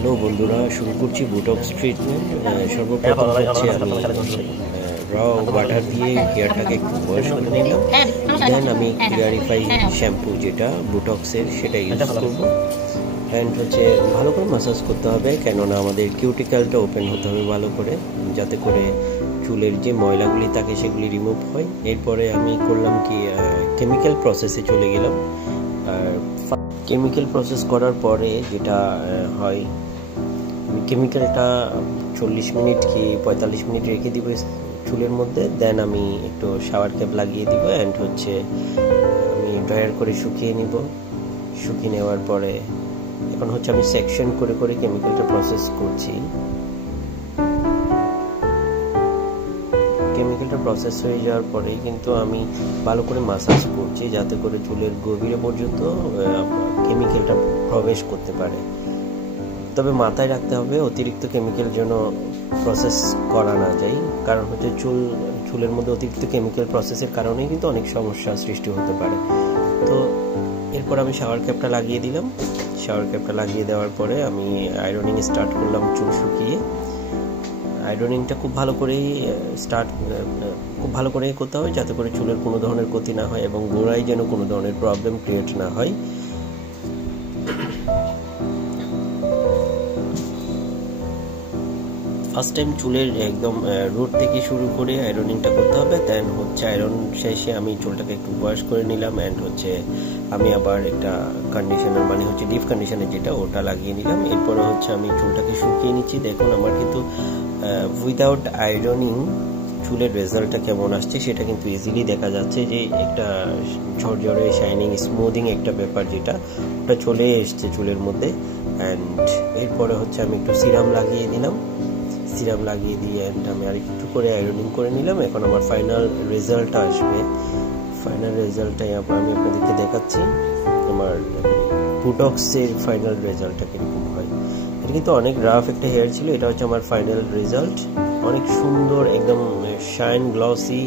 Hello বন্ধুরা, শুরু করছি বুটক্স ট্রিটমেন্ট। সর্বপ্রথম হচ্ছে আমি র বাটার দিয়ে হেয়ারটাকে একটু ওয়াশ করে নিলাম। দেন আমি ক্লিয়ারিফাই শ্যাম্পু যেটা বুটক্সের সেটা ইউজ করবো। অ্যান্ড হচ্ছে ভালো করে ম্যাসাজ করতে হবে, কেননা আমাদের কিউটিক্যালটা ওপেন হতে হবে ভালো করে, যাতে করে চুলের যে ময়লাগুলি থাকে সেগুলি রিমুভ হয়। এরপরে আমি করলাম কি কেমিক্যাল প্রসেসে চলে গেলাম। আর কেমিক্যাল প্রসেস করার পরে যেটা হয়, কেমিক্যালটা 40 মিনিট কি 45 মিনিট রেখে দিব চুলের মধ্যে। দেন আমি একটু শাওয়ার ক্যাপ লাগিয়ে দিব অ্যান্ড হচ্ছে আমি ড্রায়ার করে শুকিয়ে নিব। শুকিয়ে নেওয়ার পরে এখন হচ্ছে আমি সেকশন করে করে কেমিক্যালটা প্রসেস করছি। কেমিক্যালটা প্রসেস হয়ে যাওয়ার পরে কিন্তু আমি ভালো করে মাসাজ করছি, যাতে করে চুলের গভীরে পর্যন্ত কেমিক্যালটা প্রবেশ করতে পারে। তবে মাথায় রাখতে হবে অতিরিক্ত কেমিক্যাল যেন প্রসেস করা না যায়, কারণ হচ্ছে চুলের মধ্যে অতিরিক্ত কেমিক্যাল প্রসেসের কারণেই কিন্তু অনেক সমস্যা সৃষ্টি হতে পারে। তো এরপর আমি শাওয়ার ক্যাপটা লাগিয়ে দিলাম। শাওয়ার ক্যাপটা লাগিয়ে দেওয়ার পরে আমি আয়রনিং স্টার্ট করলাম চুল শুকিয়ে। আয়রনিংটা খুব ভালো করেই করতে হবে, যাতে করে চুলের কোনো ধরনের ক্ষতি না হয় এবং গোড়ায় যেন কোনো ধরনের প্রবলেম ক্রিয়েট না হয়। ফার্স্ট টাইম চুলের একদম রুট থেকে শুরু করে আয়রনিংটা করতে হবে। দেন হচ্ছে আয়রন শেষে আমি চুলটাকে একটু ওয়াশ করে নিলাম অ্যান্ড হচ্ছে আমি আবার একটা কন্ডিশনার, মানে হচ্ছে ডিপ কন্ডিশনার যেটা, ওটা লাগিয়ে নিলাম। এরপরে হচ্ছে আমি চুলটাকে শুকিয়ে নিচ্ছি। দেখুন আমার কিন্তু উইদাউট আয়রনিং চুলের রেজাল্টটা কেমন আসছে সেটা কিন্তু ইজিলি দেখা যাচ্ছে, যে একটা ঝরঝরে শাইনিং স্মুদিং একটা ব্যাপার যেটা ওটা চলে এসছে চুলের মধ্যে। অ্যান্ড এরপরে হচ্ছে আমি একটু সিরাম লাগিয়ে দিলাম। সিরাম লাগিয়ে দিয়ে অ্যান্ড আমি আর একটু করে আয়রনিং করে নিলাম। এখন আমার ফাইনাল রেজাল্টটা আসবে। ফাইনাল রেজাল্টটাই আমি আপনাদেরকে দেখাচ্ছি, আমার বুটক্সের ফাইনাল রেজাল্টটা কীরকম হয়। এটা কিন্তু অনেক রাফ একটা হেয়ার ছিল, এটা হচ্ছে আমার ফাইনাল রেজাল্ট। অনেক সুন্দর, একদম শাইন গ্লসি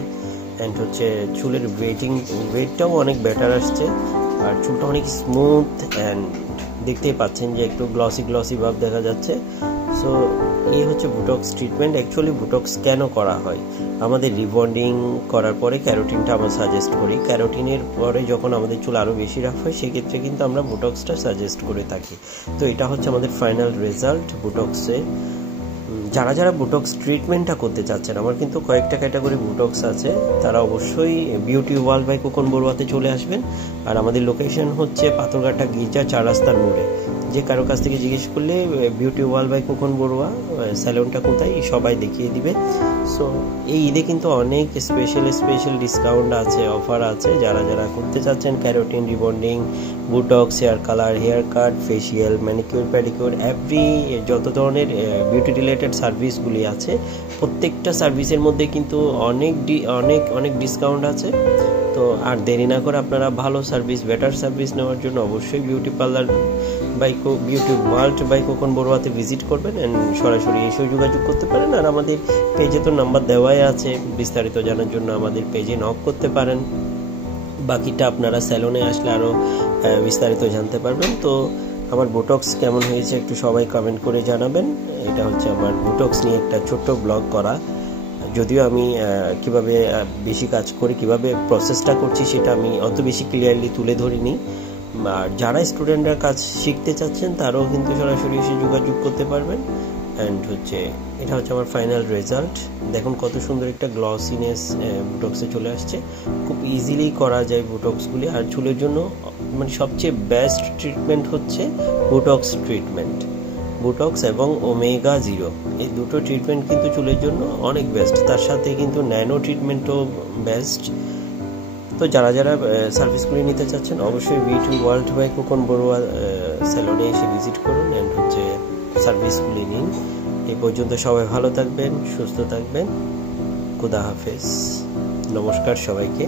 অ্যান্ড হচ্ছে চুলের ওয়েটটাও অনেক বেটার আসছে, আর চুলটা অনেক স্মুথ অ্যান্ড দেখতেই পাচ্ছেন যে একটু গ্লসি ভাব দেখা যাচ্ছে। সো এই হচ্ছে বুটক্স ট্রিটমেন্ট। অ্যাকচুয়ালি বুটক্স কেন করা হয়, আমাদের রিবন্ডিং করার পরে ক্যারোটিনটা আমরা সাজেস্ট করি। ক্যারোটিনের পরে যখন আমাদের চুল আরও বেশি রাফ হয়, সেক্ষেত্রে কিন্তু আমরা বুটক্সটা সাজেস্ট করে থাকি। তো এটা হচ্ছে আমাদের ফাইনাল রেজাল্ট বুটক্সে। যারা যারা বুটক্স ট্রিটমেন্টটা করতে চাচ্ছেন, আমার কিন্তু কয়েকটা ক্যাটাগরি বুটক্স আছে, তারা অবশ্যই বিউটি ওয়ার্ল্ড বাই খোকন বড়ুয়াতে চলে আসবেন। আর আমাদের লোকেশন হচ্ছে পাথরঘাটা গির্জা 4 রাস্তার মোড়ে। যে কারো কাছ থেকে জিজ্ঞেস করলে beauty world by Khokon Barua স্যালনটা কোথায় সবাই দেখিয়ে দিবে। সো এই ঈদে কিন্তু অনেক স্পেশাল ডিসকাউন্ট আছে, অফার আছে। যারা যারা করতে চাচ্ছেন keratin, rebonding, botox, hair colour, hair cut, facial, manicure, pedicure, যত ধরনের বিউটি রিলেটেড সার্ভিসগুলি আছে, প্রত্যেকটা সার্ভিসের মধ্যে কিন্তু অনেক ডিসকাউন্ট আছে। তো আর দেরি না করে আপনারা ভালো সার্ভিস, বেটার সার্ভিস নেওয়ার জন্য অবশ্যই বিউটি ওয়ার্ল্ড বাই খোকন বড়ুয়াতে ভিজিট করবেন অ্যান্ড সরাসরি এসেও যোগাযোগ করতে পারেন। আর আমাদের পেজে তো নাম্বার দেওয়াই আছে, বিস্তারিত জানার জন্য আমাদের পেজে নক করতে পারেন। বাকিটা আপনারা স্যালনে আসলে আরও বিস্তারিত জানতে পারবেন। তো আমার বুটক্স কেমন হয়েছে একটু সবাই কমেন্ট করে জানাবেন। এটা হচ্ছে আমার বুটক্স নিয়ে একটা ছোট্ট ব্লগ করা। যদিও আমি কিভাবে বেশি কাজ করি, কিভাবে প্রসেসটা করছি, সেটা আমি অত বেশি ক্লিয়ারলি তুলে ধরিনি। আর যারা স্টুডেন্টরা কাজ শিখতে চাচ্ছেন, তারাও কিন্তু সরাসরি এসে যোগাযোগ করতে পারবেন। অ্যান্ড হচ্ছে এটা হচ্ছে আমার ফাইনাল রেজাল্ট। দেখুন কত সুন্দর একটা গ্লসিনেস বুটক্সে চলে আসছে। খুব ইজিলি করা যায় বুটক্সগুলি। আর চুলের জন্য মানে সবচেয়ে বেস্ট ট্রিটমেন্ট হচ্ছে বুটক্স ট্রিটমেন্ট। বুটক্স এবং ওমেগা 0 এই দুটো ট্রিটমেন্ট কিন্তু চুলের জন্য অনেক বেস্ট। তার সাথে কিন্তু ন্যানো ট্রিটমেন্টও বেস্ট। তো যারা যারা সার্ভিসগুলি নিতে চাচ্ছেন, অবশ্যই beauty world by Khokon Barua স্যালনে এসে ভিজিট করুন অ্যান্ড হচ্ছে সার্ভিসগুলি নিন। এই পর্যন্ত সবাই ভালো থাকবেন, সুস্থ থাকবেন। খুদা হাফেজ, নমস্কার সবাইকে।